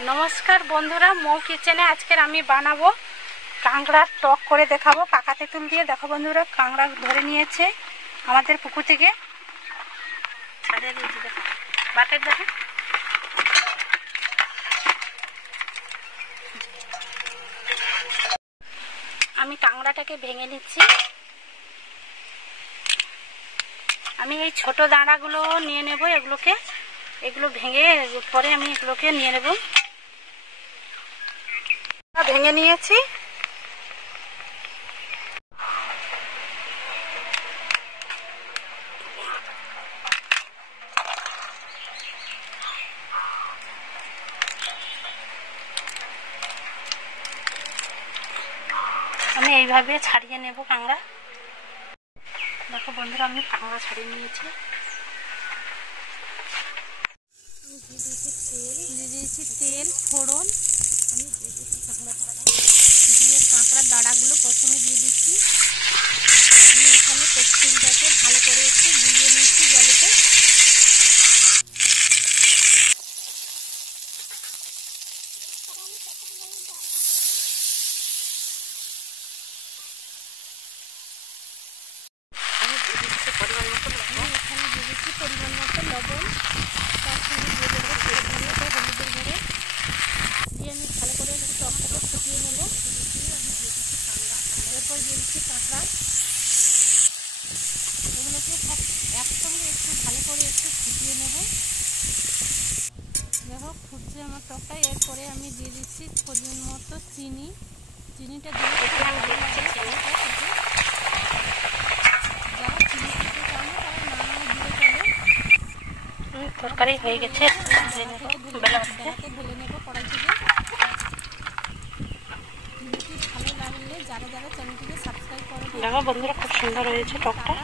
নমস্কার বন্ধুরা, মৌ কিচেনে আজকের আমি বানাবো কাঁকড়ার টক করে দেখাবো। পাকা তেঁতুল দিয়ে। দেখো বন্ধুরা, কাঁকড়া ধরে নিয়েছে আমাদের পুকুর থেকে, ছাড়িয়ে দিয়েছি। দেখো বাকেট, দেখো আমি কাঁকড়াটাকে ভেঙে নিচ্ছি। আমি এই ছোট দাঁড়াগুলো নিয়ে নেব, এগুলো ভেঙে পরে আমি এগুলোকে নিয়ে নেব। ভেঙে নিয়েছি। আমি এইভাবে ছাড়িয়ে নেব কাঁকড়া। দেখো বন্ধুরা, আমি কাঁকড়া ছাড়িয়ে নিয়েছি। দিয়ে দিয়েছি তেল, ফোড়ন, দিয়ে কাঁকড়ার দাঁড়াগুলো প্রথমে দিয়ে দিচ্ছি। আমি এখানে তেঁতুলটাকে ভালো করে একটু গুলিয়ে নিচ্ছি জলেতে। এখানে দিয়ে দিচ্ছি পরিমাণ মতো লবণ, তার সঙ্গে দিয়ে দেবো হলুদের গুঁড়ো দিয়ে আমি ভালো করে একটু টকটাকে ফুটিয়ে নেব। এরপর দিয়ে দিচ্ছি কাঁকড়া। এগুলোকে সব একসঙ্গে একটু ভালো করে একটু ফুটিয়ে নেব। দেখো ফুটছে আমার টকটা। এরপরে আমি দিয়ে দিচ্ছি পরিমাণ মতো চিনিটা দিয়ে তরকারি হয়ে গেছে। ঢেলে নেব কড়াই থেকে। ভালো লাগলে যারা চ্যানেলটিকে সাবস্ক্রাইব করে। দেখো বন্ধুরা, খুব সুন্দর হয়েছে টকটা।